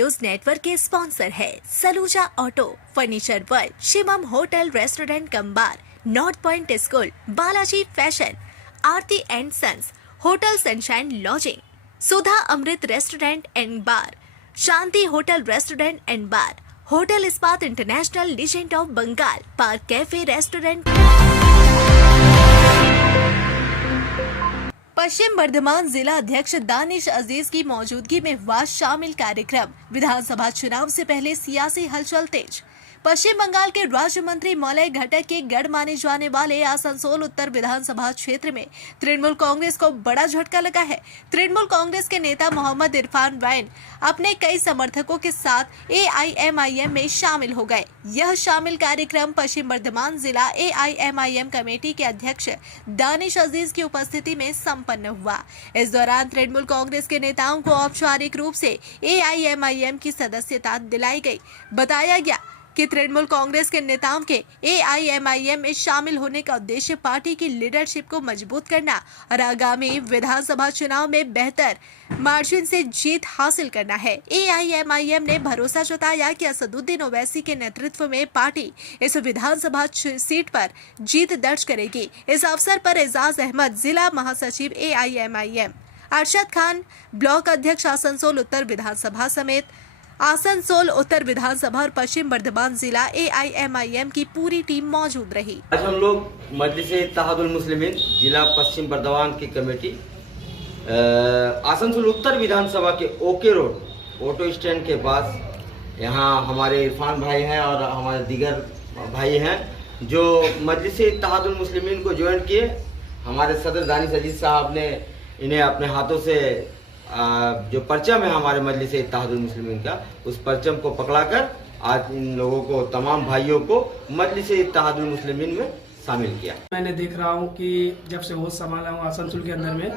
News network के sponsor है Saluja auto, furniture world, Shivam hotel restaurant cum bar, north point school, Balaji fashion, Aarti and sons, hotel sunshine lodging, Sudha Amrit restaurant and bar, Shanti hotel restaurant and bar, hotel Ispat international legend of Bengal, park cafe restaurant. Paschim Bardhaman जिला अध्यक्ष दानिश अजीज की मौजूदगी में हुआ शामिल कार्यक्रम। विधानसभा चुनाव से पहले सियासी हलचल तेज। पश्चिम बंगाल के राज्य मंत्री मलय घटक के गढ़ माने जाने वाले आसनसोल उत्तर विधानसभा क्षेत्र में तृणमूल कांग्रेस को बड़ा झटका लगा है। तृणमूल कांग्रेस के नेता मोहम्मद इरफान वैन अपने कई समर्थकों के साथ AIMIM में शामिल हो गए। यह शामिल कार्यक्रम पश्चिम बर्धमान जिला AIMIM कमेटी के अध्यक्ष दानिश अजीज की उपस्थिति में संपन्न हुआ। इस दौरान तृणमूल कांग्रेस के नेताओं को औपचारिक रूप से AIMIM की सदस्यता दिलाई गई। बताया गया कि तृणमूल कांग्रेस के नेताओं के AIMIM में शामिल होने का उद्देश्य पार्टी की लीडरशिप को मजबूत करना और आगामी विधानसभा चुनाव में बेहतर मार्जिन से जीत हासिल करना है। AIMIM ने भरोसा जताया कि असदुद्दीन ओवैसी के नेतृत्व में पार्टी इस विधानसभा सीट पर जीत दर्ज करेगी। इस अवसर पर एजाज अहमद, जिला महासचिव AIMIM, अरशद खान, ब्लॉक अध्यक्ष आसनसोल उत्तर विधानसभा समेत आसनसोल उत्तर विधानसभा और पश्चिम बर्धमान जिला AIMIM की पूरी टीम मौजूद रही। आज हम लोग मजलिस-ए-इत्तेहादुल मुस्लिमीन जिला पश्चिम बर्धमान की कमेटी आसनसोल उत्तर विधानसभा के ओके रोड ऑटो स्टैंड के पास, यहाँ हमारे इरफान भाई हैं और हमारे दीगर भाई हैं जो मजलिस-ए-इत्तेहादुल मुस्लिमीन को ज्वाइन किए। हमारे सदर दानिश अजीज साहब ने इन्हें अपने हाथों से जो परचम है हमारे मजलिस-ए-इत्तेहादुल मुस्लिमीन का, उस परचम को पकड़ाकर आज इन लोगों को, तमाम भाइयों को मजलिस-ए-इत्तेहादुल मुस्लिमीन में शामिल किया। मैंने देख रहा हूँ कि जब से होश संभाला हूँ आसनसोल के अंदर में,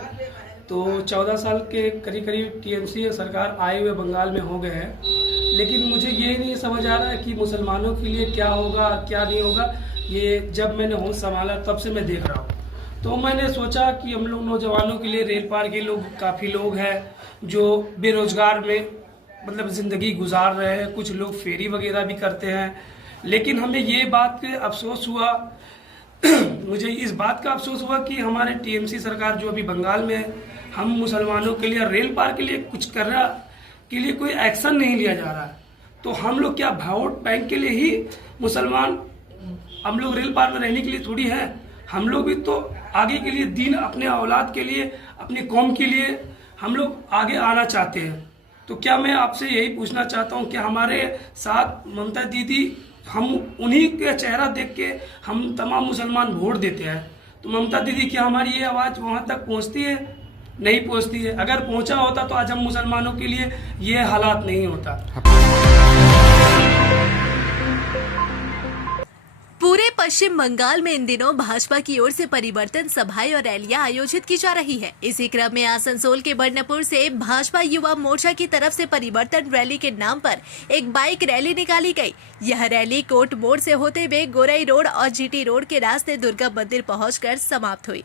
तो 14 साल के करीब TMC सरकार आए हुए बंगाल में हो गए हैं, लेकिन मुझे ये नहीं समझ आ रहा है कि मुसलमानों के लिए क्या होगा क्या नहीं होगा। ये जब मैंने होश संभाला तब से मैं देख रहा हूँ, तो मैंने सोचा कि हम लोग नौजवानों के लिए रेल पार के लोग काफ़ी लोग हैं जो बेरोजगार में मतलब ज़िंदगी गुजार रहे हैं, कुछ लोग फेरी वगैरह भी करते हैं। लेकिन हमें ये बात के अफसोस हुआ मुझे इस बात का अफसोस हुआ कि हमारे TMC सरकार जो अभी बंगाल में है, हम मुसलमानों के लिए रेल पार के लिए कुछ करने के लिए कोई एक्शन नहीं लिया जा रहा है। तो हम लोग क्या वोट बैंक के लिए ही मुसलमान, हम लोग रेल पार में रहने के लिए थोड़ी हैं। हम लोग भी तो आगे के लिए, दीन, अपने औलाद के लिए, अपने कौम के लिए हम लोग आगे आना चाहते हैं। तो क्या मैं आपसे यही पूछना चाहता हूं कि हमारे साथ ममता दीदी, हम उन्हीं के चेहरा देख के हम तमाम मुसलमान वोट देते हैं, तो ममता दीदी क्या हमारी ये आवाज़ वहाँ तक पहुँचती है? नहीं पहुँचती है। अगर पहुँचा होता तो आज हम मुसलमानों के लिए ये हालात नहीं होता। पूरे पश्चिम बंगाल में इन दिनों भाजपा की ओर से परिवर्तन सभाएं और रैलियां आयोजित की जा रही है। इसी क्रम में आसनसोल के बर्नपुर से भाजपा युवा मोर्चा की तरफ से परिवर्तन रैली के नाम पर एक बाइक रैली निकाली गई। यह रैली कोट मोड़ से होते हुए गोरई रोड और GT रोड के रास्ते दुर्गा मंदिर पहुंचकर समाप्त हुई।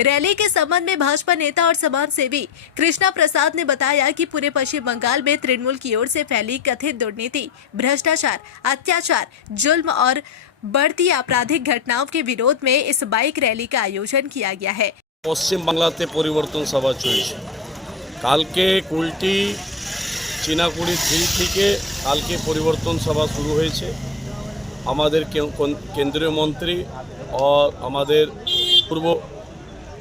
रैली के संबंध में भाजपा नेता और समाज सेवी कृष्णा प्रसाद ने बताया कि पूरे पश्चिम बंगाल में तृणमूल की ओर से फैली कथित दुर्नीति, भ्रष्टाचार, अत्याचार, जुल्म और बढ़ती आपराधिक घटनाओं के विरोध में इस बाइक रैली का आयोजन किया गया है। पश्चिम बांगलाते परिवर्तन सभा चलছে। কালকে কুলটি চীনাকুড়ি 3 থেকে কালকে পরিবর্তন সভা শুরু হয়েছে। আমাদের কেন্দ্রীয় মন্ত্রী और আমাদের পূর্ব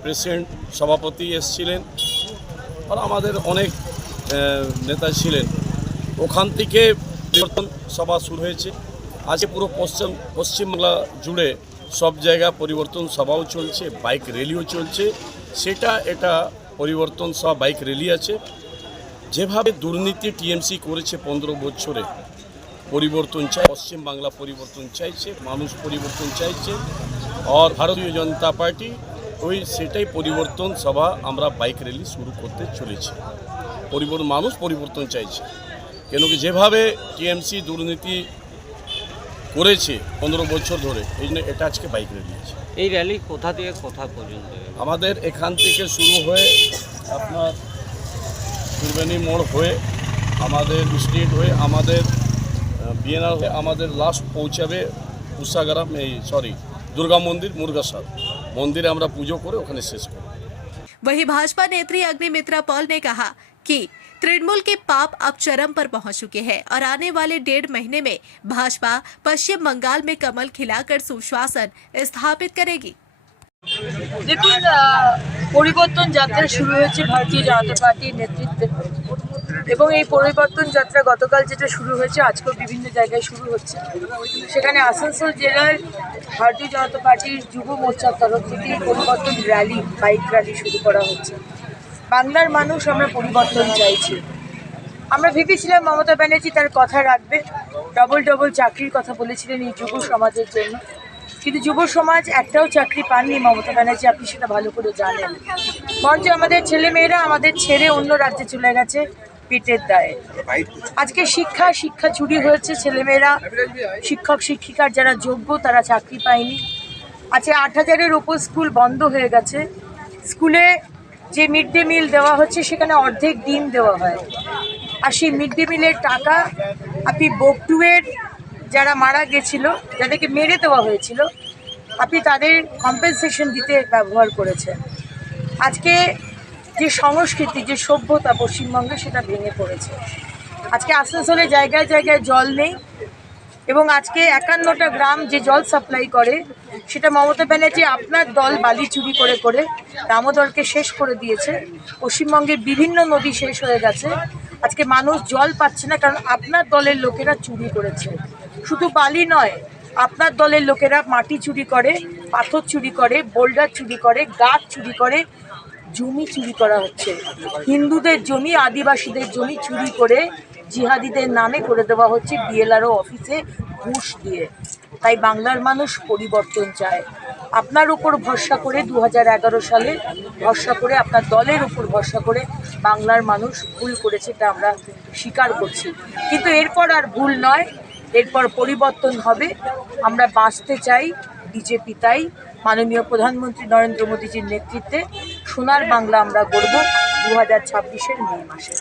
প্রেসিডেন্ট সভাপতি এসেছিলেন আর আমাদের অনেক নেতা ছিলেন। ওখান থেকে পরিবর্তন সভা শুরু হয়েছে। आज পুরো পশ্চিমবাংলা জুড়ে সব জায়গা পরিবর্তন সভাও চলছে, বাইক র্যালিও চলছে। সেটা এটা পরিবর্তন সভা বাইক র্যালি আছে। যেভাবে দুর্নীতি TMC করেছে 15 বছরে, পরিবর্তন চাই, পশ্চিম বাংলা পরিবর্তন চাইছে, মানুষ পরিবর্তন চাইছে। আর ভারতীয় জনতা পার্টি ওই সেটাই পরিবর্তন সভা আমরা বাইক র্যালি শুরু করতে চলেছি। মানুষ পরিবর্তন চাইছে, কেন কি যেভাবে TMC দুর্নীতি করেছে 15 বছর ধরে, এই জন্য এটা আজকে বাইক র্যালি আছে। এই র্যালি কোথা থেকে কোথা পর্যন্ত? আমাদের এখান থেকে শুরু হয়ে আপনার পূর্বানী মোড় হয়ে আমাদের স্টেট হয়ে আমাদের বিএনআর হয়ে আমাদের লাস্ট পৌঁছাবে উষাগ্রাম দুর্গা মন্দির মুরগাসার মন্দিরে আমরা পুজো করে ওখানে শেষ করব। वहीं भाजपा नेत्री अग्निमित्रा पॉल ने कहा कि तृणमूल के पाप अब चरम पर पहुंच चुके हैं और आने वाले 1.5 महीने में भाजपा पश्चिम बंगाल में कमल खिलाकर सुशासन स्थापित करेगी। দেখুন, পরিবর্তন যাত্রা শুরু হয়েছে ভারতীয় জনতা পার্টির নেতৃত্বে এবং এই পরিবর্তন যাত্রা গতকাল যেটা শুরু হয়েছে আজকেও বিভিন্ন জায়গায় শুরু হচ্ছে। সেখানে আসানসোল জেলার ভারতীয় জনতা পার্টির যুব মোর্চার তরফ থেকে এই পরিবর্তন র্যালি, বাইক র্যালি শুরু করা হচ্ছে। বাংলার মানুষ আমরা পরিবর্তন চাইছি। আমরা ভেবেছিলাম মমতা ব্যানার্জি তার কথা রাখবে, ডবল চাকরির কথা বলেছিলেন এই যুব সমাজের জন্য, কিন্তু যুব সমাজ একটাও চাকরি পাননি মমতা ব্যানার্জি, আপনি সেটা ভালো করে জানেন। বরঞ্চ আমাদের ছেলেমেয়েরা আমাদের ছেড়ে অন্য রাজ্যে চলে গেছে পেটের দায়ে। আজকে শিক্ষা চুরি হয়েছে, ছেলেমেয়েরা শিক্ষক শিক্ষিকার যারা যোগ্য তারা চাকরি পায়নি। আজকে 8,000-এর ওপর স্কুল বন্ধ হয়ে গেছে। স্কুলে যে মিড ডে মিল দেওয়া হচ্ছে সেখানে অর্ধেক ডিম দেওয়া হয়, আর সেই মিড ডে মিলের টাকা আপনি বকটুয়ের যারা মারা গেছিল, যাদেরকে মেরে দেওয়া হয়েছিল, আপনি তাদের কম্পেনসেশন দিতে ব্যবহার করেছেন। আজকে যে সংস্কৃতি, যে সভ্যতা পশ্চিমবঙ্গে সেটা ভেঙে পড়েছে। আজকে আসানসোলে জায়গায় জায়গায় জল নেই এবং আজকে 51টা গ্রাম যে জল সাপ্লাই করে সেটা মমতা ব্যানার্জি আপনার দল বালি চুরি করে করে দামোদরকে শেষ করে দিয়েছে। পশ্চিমবঙ্গের বিভিন্ন নদী শেষ হয়ে গেছে। আজকে মানুষ জল পাচ্ছে না, কারণ আপনার দলের লোকেরা চুরি করেছে। শুধু বালি নয়, আপনার দলের লোকেরা মাটি চুরি করে, পাথর চুরি করে, বোল্ডার চুরি করে, গাছ চুরি করে, জমি চুরি করা হচ্ছে। হিন্দুদের জমি, আদিবাসীদের জমি চুরি করে জিহাদিদের নামে করে দেওয়া হচ্ছে বিএলআরও অফিসে ঘুষ দিয়ে। তাই বাংলার মানুষ পরিবর্তন চায়। আপনার উপর ভরসা করে 2011 সালে ভরসা করে, আপনার দলের উপর ভরসা করে বাংলার মানুষ ভুল করেছে, তা আমরা স্বীকার করছি। কিন্তু এরপর আর ভুল নয়, এরপর পরিবর্তন হবে। আমরা বাঁচতে চাই, বিজেপি তাই। মাননীয় প্রধানমন্ত্রী নরেন্দ্র মোদীজির নেতৃত্বে সোনার বাংলা আমরা গড়ব 2026-এর মে মাসে।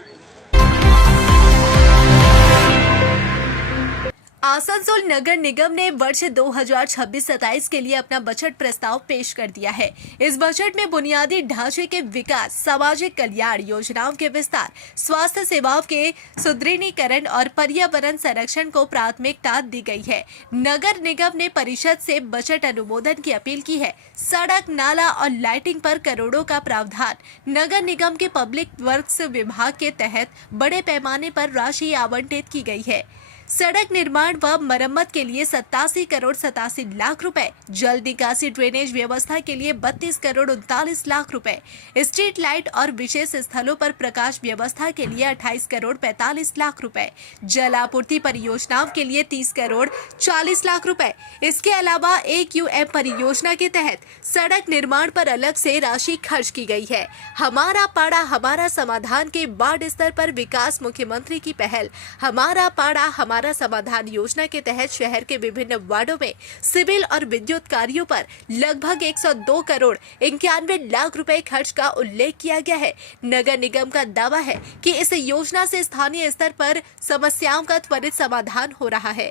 आसनसोल नगर निगम ने वर्ष 2026-27 के लिए अपना बजट प्रस्ताव पेश कर दिया है। इस बजट में बुनियादी ढांचे के विकास, सामाजिक कल्याण योजनाओं के विस्तार, स्वास्थ्य सेवाओं के सुदृढ़ीकरण और पर्यावरण संरक्षण को प्राथमिकता दी गई है। नगर निगम ने परिषद से बजट अनुमोदन की अपील की है। सड़क, नाला और लाइटिंग पर करोड़ों का प्रावधान। नगर निगम के पब्लिक वर्क्स विभाग के तहत बड़े पैमाने पर राशि आवंटित की गई है। सड़क निर्माण व मरम्मत के लिए 87 करोड़ 87 लाख रुपए, जल निकासी ड्रेनेज व्यवस्था के लिए 32 करोड़ 39 लाख रुपए, स्ट्रीट लाइट और विशेष स्थलों पर प्रकाश व्यवस्था के लिए 28 करोड़ 45 लाख रुपए, जल आपूर्ति परियोजनाओं के लिए 30 करोड़ 40 लाख रुपए। इसके अलावा AQM परियोजना के तहत सड़क निर्माण पर अलग से राशि खर्च की गई है। हमारा पाड़ा हमारा समाधान के वार्ड स्तर पर विकास, मुख्यमंत्री की पहल हमारा पाड़ा हमारा समाधान योजना के तहत शहर के विभिन्न वार्डों में सिविल और विद्युत कार्यों पर लगभग 102 करोड़ 91 लाख रुपए खर्च का उल्लेख किया गया है। नगर निगम का दावा है कि इस योजना से स्थानीय स्तर पर समस्याओं का त्वरित समाधान हो रहा है।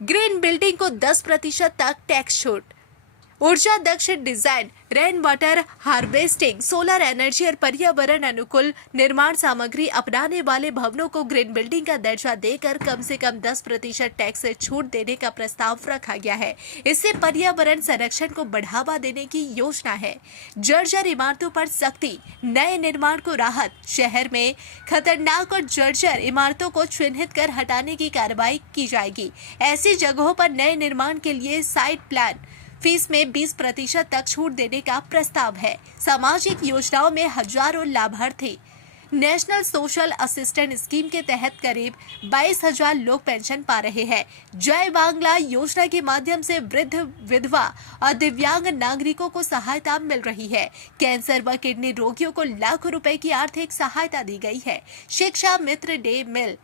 ग्रीन बिल्डिंग को 10% तक टैक्स छूट, ऊर्जा दक्ष design, rain water harvesting, solar energy और पर्यावरण अनुकूल निर्माण सामग्री अपनाने वाले भवनों को ग्रीन बिल्डिंग का दर्जा देकर कम से कम 10% टैक्स से छूट देने का प्रस्ताव रखा गया है। इससे पर्यावरण संरक्षण को बढ़ावा देने की योजना है। जर्जर इमारतों पर सख्ती, नए निर्माण को राहत। शहर में खतरनाक और जर्जर इमारतों को चिन्हित कर हटाने की कार्रवाई की जाएगी। ऐसी जगहों पर नए निर्माण के लिए साइट प्लान फीस में 20% तक छूट देने का प्रस्ताव है। सामाजिक योजनाओं में हजारों लाभार्थी नेशनल सोशल असिस्टेंट स्कीम के तहत करीब 22,000 लोग पेंशन पा रहे हैं। जय बांग्ला योजना के माध्यम से वृद्ध, विधवा और दिव्यांग नागरिकों को सहायता मिल रही है। कैंसर व किडनी रोगियों को लाखों रुपए की आर्थिक सहायता दी गई है। शिक्षा मित्र डे मिल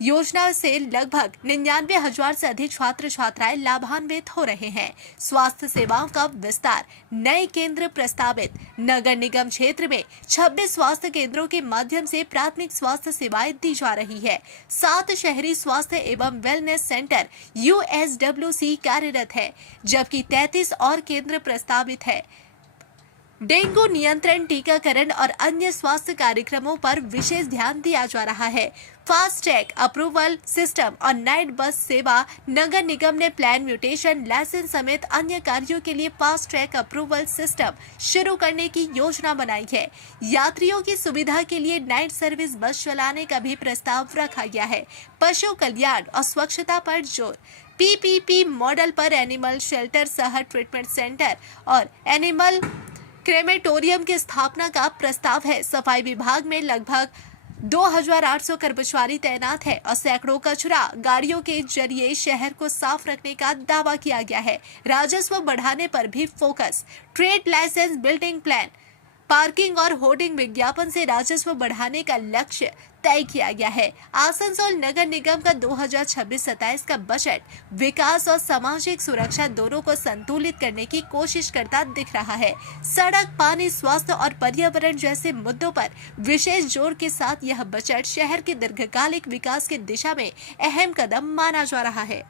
योजना से लगभग 99,000 से अधिक छात्र छात्राएं लाभान्वित हो रहे हैं। स्वास्थ्य सेवाओं का विस्तार, नए केंद्र प्रस्तावित। नगर निगम क्षेत्र में 26 स्वास्थ्य केंद्रों के माध्यम से प्राथमिक स्वास्थ्य सेवाएं दी जा रही है। 7 शहरी स्वास्थ्य एवं वेलनेस सेंटर USWC कार्यरत है, जबकि 33 और केंद्र प्रस्तावित है। डेंगू नियंत्रण, टीकाकरण और अन्य स्वास्थ्य कार्यक्रमों पर विशेष ध्यान दिया जा रहा है। फास्ट ट्रैक अप्रूवल सिस्टम और नाइट बस सेवा। नगर निगम ने प्लान म्यूटेशन, लाइसेंस समेत अन्य कार्यों के लिए फास्ट ट्रैक अप्रूवल सिस्टम शुरू करने की योजना बनाई है। यात्रियों की सुविधा के लिए नाइट सर्विस बस चलाने का भी प्रस्ताव रखा गया है। पशु कल्याण और स्वच्छता पर जोर। PPP मॉडल पर एनिमल शेल्टर, शहर ट्रीटमेंट सेंटर और एनिमल क्रेमेटोरियम की स्थापना का प्रस्ताव है। सफाई विभाग में लगभग 2,800 कर्मचारी तैनात है और सैकड़ों कचरा गाड़ियों के जरिए शहर को साफ रखने का दावा किया गया है। राजस्व बढ़ाने पर भी focus. Trade licence, building plan, parking और होर्डिंग विज्ञापन से राजस्व बढ़ाने का लक्ष्य तय किया गया है। आसनसोल नगर निगम का 2026-27 का बजट विकास और सामाजिक सुरक्षा दोनों को संतुलित करने की कोशिश करता दिख रहा है। सड़क, पानी, स्वास्थ्य और पर्यावरण जैसे मुद्दों पर विशेष जोर के साथ यह बजट शहर के दीर्घकालिक विकास की दिशा में अहम कदम माना जा रहा है।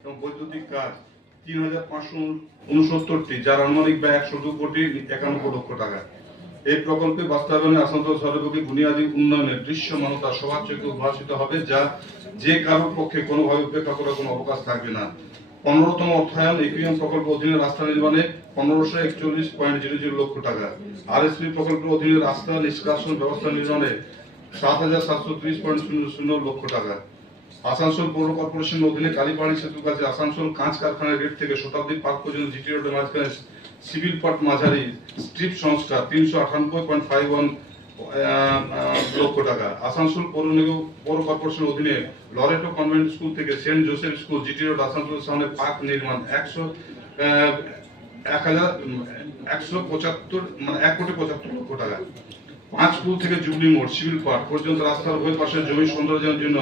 বৈদ্যুতিক কাজ 3,569টি, যার আনুমানিক ব্যয় 102,91 লক্ষ টাকা। এই প্রকল্পে বাস্তবায়নে আসানসোল শহরব্যাপী বুনিয়াদী উন্নয়নের দৃশ্যমানতা সবার চোখে উদ্ভাসিত হবে, যা যে কারোর পক্ষে কোনোভাবে উপেক্ষা করার কোনো অবকাশ থাকবে না। 15তম অর্থায়ন একুএম প্রকল্প অধীনে রাস্তা নির্মাণে 1,541.00 লক্ষ টাকা। RSP প্রকল্পের অধীনে রাস্তা নিষ্কাশন ব্যবস্থা নির্মাণে 7,730.00 লক্ষ টাকা। আসানসোল পৌর কর্পোরেশনের অধীনে কালীবাড়ি সেতুর কাছে আসানসোল কাঁচ কারখানা গেট থেকে শতাব্দী পার্ক পর্যন্ত জিটি রোডের মাঝখানে সিভিল পার্ট মাঝারি স্ট্রিপ সংস্কার 398.51 লক্ষ টাকা। আসানসোল পৌর কর্পোরেশনের অধীনে লরেটো কনভেন্ট স্কুল থেকে saint Joseph school GT road আসানসোলের সামনে পার্ক নির্মাণ 1,75 লক্ষ টাকা। 5 স্কুল থেকে জুবলি মোড় সিভিল পার্ক পর্যন্ত রাস্তার উভয় পাশে জমি সৌন্দর্যের জন্য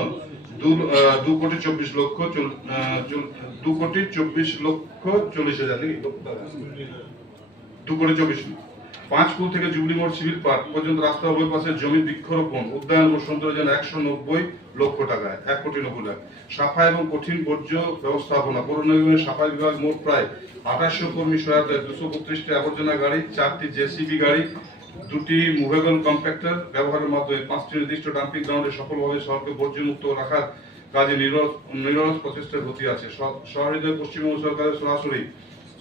2,24,40,000 টাকা। 2,24,00,000। 5 স্কুল থেকে জুবলি মোড় সিভিল পার্ক পর্যন্ত রাস্তার উভয় পাশে জমি বৃক্ষরোপণ, উদ্যান ও সৌন্দর্যায়ন 190 লক্ষ টাকা। 1,90,00,000। সাফাই এবং কঠিন বর্জ্য ব্যবস্থাপনা। পৌর নিগমের সাফাই বিভাগ মোট প্রায় 2800 কর্মী সহায়তায় 232টি আবর্জনা গাড়ি, 4টি JCB গাড়ি, 2টি মুভেবল কম্প্যাক্টর ব্যবহারের মাধ্যমে 5টি নির্দিষ্ট ডাম্পিং গ্রাউন্ডে সফলভাবে শহরকে বর্জ্যমুক্ত রাখার কাজে নিরলস প্রচেষ্টার গতি আছে। সহৃদয় পশ্চিমবঙ্গ সরকারের সরাসরি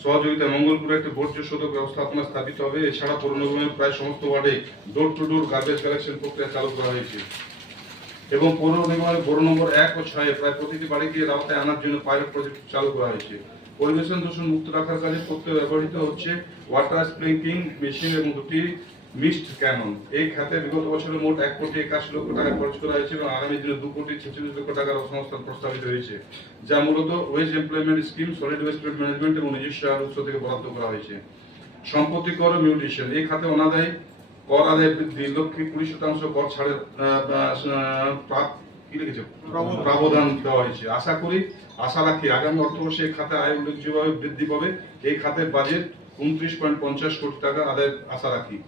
সহযোগিতায় মঙ্গলপুরে একটি বর্জ্য শোধক ব্যবস্থাপনা স্থাপিত হবে। এছাড়া পৌর নিগমের প্রায় সমস্ত ওয়ার্ডে door to door garbage collection প্রক্রিয়া চালু করা হয়েছে এবং পৌর নিগমের বড় নম্বর 1 ও 6 প্রায় প্রতিটি বাড়িকে আওতায় আনার জন্য পাইলট প্রজেক্ট চালু করা হয়েছে। পরিবেশন দূষণ মুক্ত রাখার কাজে প্রত্যয় ব্যবহৃত হচ্ছে ওয়াটার স্প্রিংক্লিং মেশিন এবং 2টি মিস্ট ক্যানন। এই খাতে বিগত বছরে মোট 1,81,00,000 টাকা খরচ করা হয়েছে এবং আগামী দিনে 2,46,00,000 টাকার সংস্থান প্রস্তাবিত হয়েছে, যা মূলত West employment scheme, solid waste management এবং নিজস্ব আয়ের উৎস থেকে বরাদ্দ করা হয়েছে। সম্পত্তি কর ও মিউটেশন। এই খাতে অনাদায়ী কর আদায় বৃদ্ধি লক্ষ্যে 20% কর ছাড়ের প্রাবধান দেওয়া হয়েছে। আশা রাখি আগামী অর্থবর্ষে এই খাতে আয় উল্লেখযোগ্যভাবে বৃদ্ধি পাবে। এই খাতে বাজেট 29.50 কোটি টাকা আদায়ের আশা রাখি।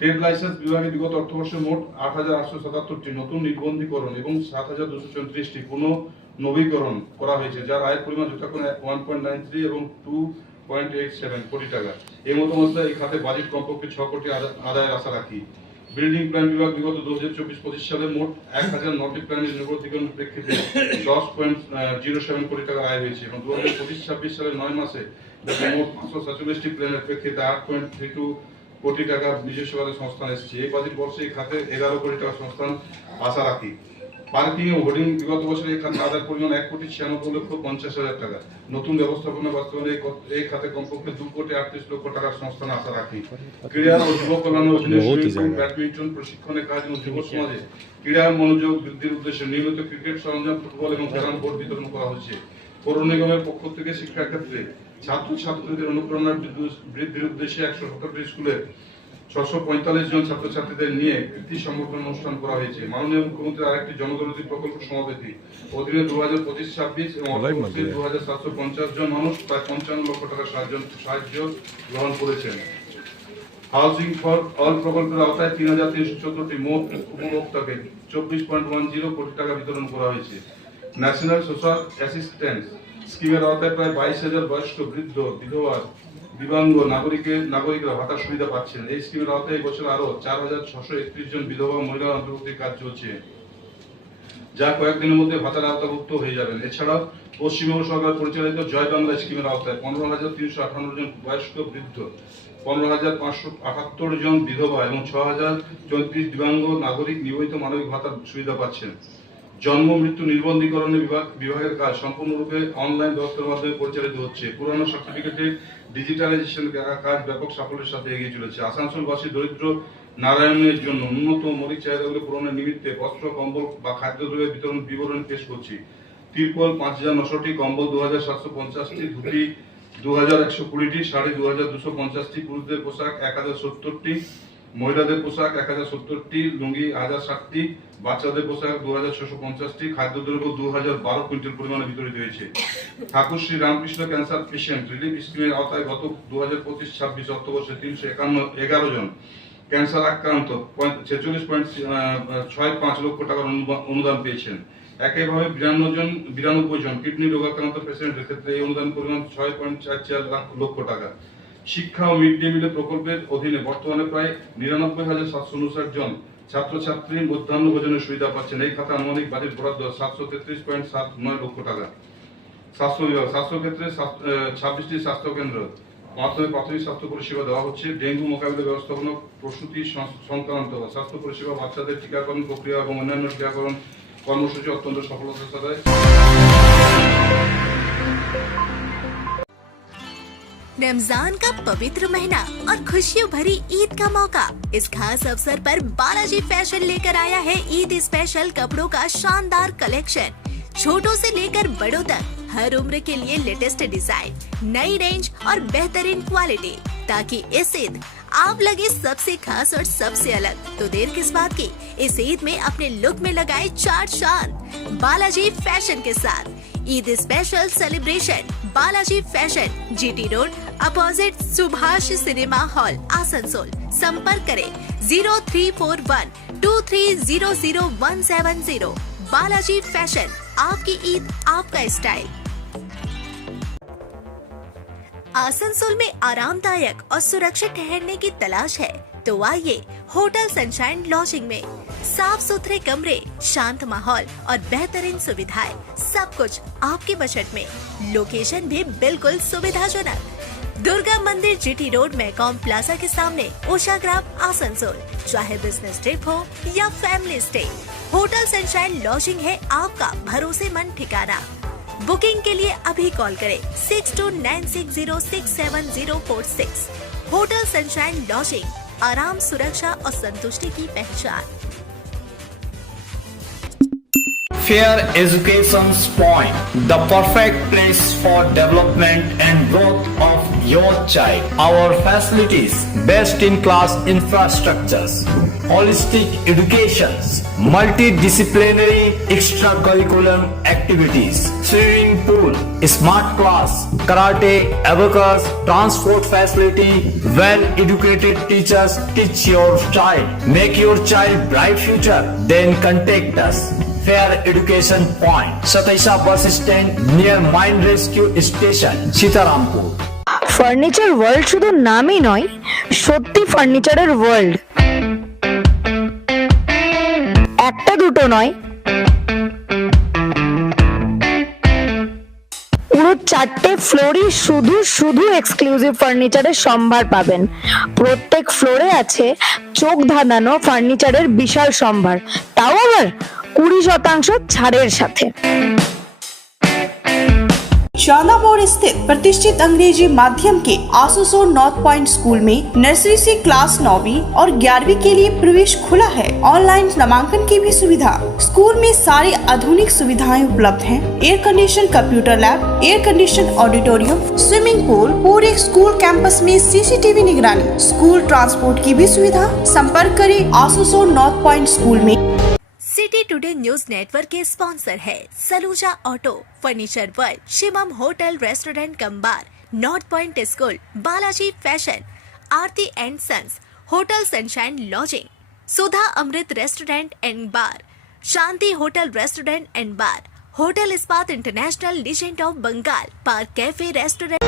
ট্রেড লাইসেন্স বিভাগে বিগত অর্থবর্ষে মোট 8,877টি নতুন নিবন্ধীকরণ এবং 7,234টি পুনঃনবীকরণ করা হয়েছে, যার আয়ের পরিমাণ যথাক্রমে 1.93 এবং 2.87 কোটি টাকা। এর মধ্যে এই খাতে বাজেট কমপক্ষে 6 কোটি আদায়ের আশা রাখি। বিল্ডিং প্ল্যান বিভাগ বিগত 2024-25 সালে মোট 1,009টি প্ল্যানের নিবন্ধীকরণের প্রেক্ষিতে 10.07 কোটি টাকা আয় হয়েছে এবং 2025-26 সালের 9 মাসে মোট 547টি প্ল্যানের প্রেক্ষিতে 8.32 কোটি টাকা নিজস্বভাবে সংস্থান এসেছে। এই বাজেট বর্ষে এই খাতে 11 কোটি টাকা সংস্থান আশা রাখি। পার্কিং ও হোর্ডিং বিগত বছরে এই খাতে আদায়ের পরিমাণ 1,96,50,000 টাকা। নতুন ব্যবস্থাপনা বাস্তবায়নে এই খাতে কমপক্ষে 2,38,00,000 টাকার সংস্থান আশা রাখি। ক্রীড়া ও যুব কল্যাণ অধীনে ব্যাডমিন্টন প্রশিক্ষণের কাজ এবং যুব সমাজে ক্রীড়া মনোযোগ বৃদ্ধির উদ্দেশ্যে নিয়মিত ক্রিকেট সরঞ্জাম, ফুটবল এবং ক্যারাম বোর্ড বিতরণ করা হচ্ছে। পৌর নিগমের পক্ষ থেকে শিক্ষার ক্ষেত্রে ছাত্রছাত্রীদের অনুপ্রেরণা বৃদ্ধির উদ্দেশ্যে 117টি স্কুলে 645 জন ছাত্রছাত্রীদের নিয়ে কৃতি সংবর্ধনা অনুষ্ঠান করা হয়েছে। মাননীয় মুখ্যমন্ত্রীর আরেকটি জনদরদী প্রকল্প সমাবেশী অধীনে 2025-26 এবং 2750 জন মানুষ প্রায় 55 লক্ষ টাকা সাহায্য গ্রহণ করেছেন। হাউজিং ফর অল প্রকল্পের আওতায় 3314টি মোট উপভোক্তাকে 24.10 কোটি টাকা বিতরণ করা হয়েছে। ন্যাশনাল সোশ্যাল অ্যাসিস্ট্যান্স স্কিমের আওতায় প্রায় 22,000 বয়স্ক বৃদ্ধ, বিধবা, দিব্যাঙ্গ নাগরিকরা ভাতার সুবিধা পাচ্ছেন। এই স্কিমের আওতায় এই বছর আরো 4,631 জন বিধবা মহিলার অন্তর্ভুক্তির কাজ চলছে, যা কয়েকদিনের মধ্যে ভাতার আওতাভুক্ত হয়ে যাবেন। এছাড়াও পশ্চিমবঙ্গ সরকার পরিচালিত জয় বাংলা স্কিমের আওতায় 15,358 জন বয়স্ক বৃদ্ধ, 15,578 জন বিধবা এবং 6,034 দিব্যাঙ্গ নাগরিক নিয়মিত মানবিক ভাতার সুবিধা পাচ্ছেন। জন্ম মৃত্যু নিবন্ধীকরণের বিভাগের কাজ সম্পূর্ণরূপে অনলাইন ব্যবস্থার মাধ্যমে পরিচালিত হচ্ছে। পুরানো সার্টিফিকেটের ডিজিটালাইজেশন কাজ ব্যাপক সাফল্যের সাথে এগিয়ে চলেছে। আসানসোলবাসী দরিদ্র নারায়ণের জন্য ন্যূনতম মৌলিক চাহিদাগুলি পূরণের নিমিত্তে বস্ত্র, কম্বল বা খাদ্যদ্রব্যের বিতরণ বিবরণী পেশ করছি। তিরপল 5,900টি, কম্বল 2,750টি, ধুতি 2,120টি, শাড়ি 2,250টি, পুরুষদের পোশাক 1,070টি, মহিলাদের পোশাক 1,070টি, লুঙ্গি 1,060টি, বাচ্চাদের পোশাক 2,650টি, খাদ্যদ্রব্য 2,012 কুইন্টাল পরিমাণে বিতরিত হয়েছে। Thakur Shri Ramakrishna cancer patient relief স্কিমের আওতায় গত 2025-26 অর্থবর্ষে 311 জন ক্যান্সার আক্রান্ত 46.65 লক্ষ টাকার অনুদান পেয়েছেন। একইভাবে 92 জন কিডনি রোগাক্রান্ত পেশেন্টের ক্ষেত্রে এই অনুদান পরিমাণ 6.44 লক্ষ টাকা। শিক্ষা ও মিড ডে মিলের প্রকল্পের অধীনে বর্তমানে প্রায় 99,759 জন ছাত্রছাত্রী মধ্যাহ্ন ভোজনের সুবিধা পাচ্ছেন। এই খাতে আনুমানিক বাজেট বরাদ্দ 733.79 লক্ষ টাকা। স্বাস্থ্য বিভাগ, স্বাস্থ্য ক্ষেত্রে 26টি স্বাস্থ্য কেন্দ্র মাধ্যমে প্রাথমিক স্বাস্থ্য পরিষেবা দেওয়া হচ্ছে। ডেঙ্গু মোকাবিলা ব্যবস্থাপনা, প্রসূতি সংক্রান্ত স্বাস্থ্য পরিষেবা, বাচ্চাদের টিকাকরণ প্রক্রিয়া এবং অন্যান্য টিকাকরণ কর্মসূচি অত্যন্ত সফলতার সাথে। रमजान का पवित्र महीना और खुशियों भरी ईद का मौका। इस खास अवसर पर बालाजी फैशन लेकर आया है ईद स्पेशल कपड़ों का शानदार कलेक्शन। छोटों से लेकर बड़ों तक हर उम्र के लिए लेटेस्ट डिजाइन, नई रेंज और बेहतरीन क्वालिटी, ताकि इस ईद आप लगे सबसे खास और सबसे अलग। तो देर किस बात की, इस ईद में अपने लुक में लगाए चार चांद बालाजी फैशन के साथ। Eid special celebration Balaji fashion, GT road opposite Subhash cinema hall, Asansol. संपर्क करें 034123000170। बालाजी फैशन, आपकी ईद आपका स्टाइल। आसनसोल में आरामदायक और सुरक्षित ठहरने की तलाश है तो आइए होटल सनशाइन लॉजिंग में। साफ सुथरे कमरे, शांत माहौल और बेहतरीन सुविधाएं, सब कुछ आपके बजट में। लोकेशन भी बिल्कुल सुविधाजनक। दुर्गा मंदिर, जीटी रोड, मैकॉम प्लाजा के सामने, उषाग्राम, आसनसोल। चाहे बिजनेस ट्रिप हो या family stay, hotel sunshine lodging है आपका भरोसेमंद ठिकाना। बुकिंग के लिए अभी कॉल करें 6296067046। होटल सनशाइन लॉजिंग, आराम, सुरक्षा और संतुष्टि की पहचान। Fair Education's Point, the perfect place for development and growth of your child. Our facilities, best in class infrastructures, holistic educations, multidisciplinary extracurricular activities, swimming pool, smart class, karate, abacus, transport facility, well educated teachers teach your child. Make your child bright future, then contact us. Fair Education Point, Sataisa bus stand near Mine Rescue Station, Sitarampur. Furniture world শুধু নামই নয়, সত্যি ফার্নিচারের world. একটা দুটো নয়, পুরো 4টে ফ্লোরই শুধু শুধু এক্সক্লুসিভ ফার্নিচারের সম্ভার পাবেন। প্রত্যেক ফ্লোরে আছে চোখ ধাঁধানো ফার্নিচারের বিশাল সম্ভার, তাও আবার 20% ছাড়ের সাথে। शाला मोड़ स्थित प्रतिष्ठित अंग्रेजी माध्यम के आसुसो नॉर्थ पॉइंट स्कूल में नर्सरी से क्लास 9वीं और 11वीं के लिए प्रवेश खुला है। ऑनलाइन नामांकन की भी सुविधा। स्कूल में सारी आधुनिक सुविधाएं उपलब्ध हैं। Air condition computer lab, air condition auditorium, swimming pool, पूरे स्कूल कैंपस में सीसीटीवी निगरानी, स्कूल ट्रांसपोर्ट की भी सुविधा। संपर्क करें आसुसो नॉर्थ पॉइंट स्कूल में। सिटी टुडे न्यूज नेटवर्क के स्पॉन्सर है Saluja auto, furniture world, Shivam hotel restaurant cum bar, north point school, Balaji fashion, Aarti and sons, hotel sunshine lodging, Sudha Amrit restaurant and bar, Shanti hotel restaurant and bar, hotel Ispat international, legend of Bengal, park cafe restaurant.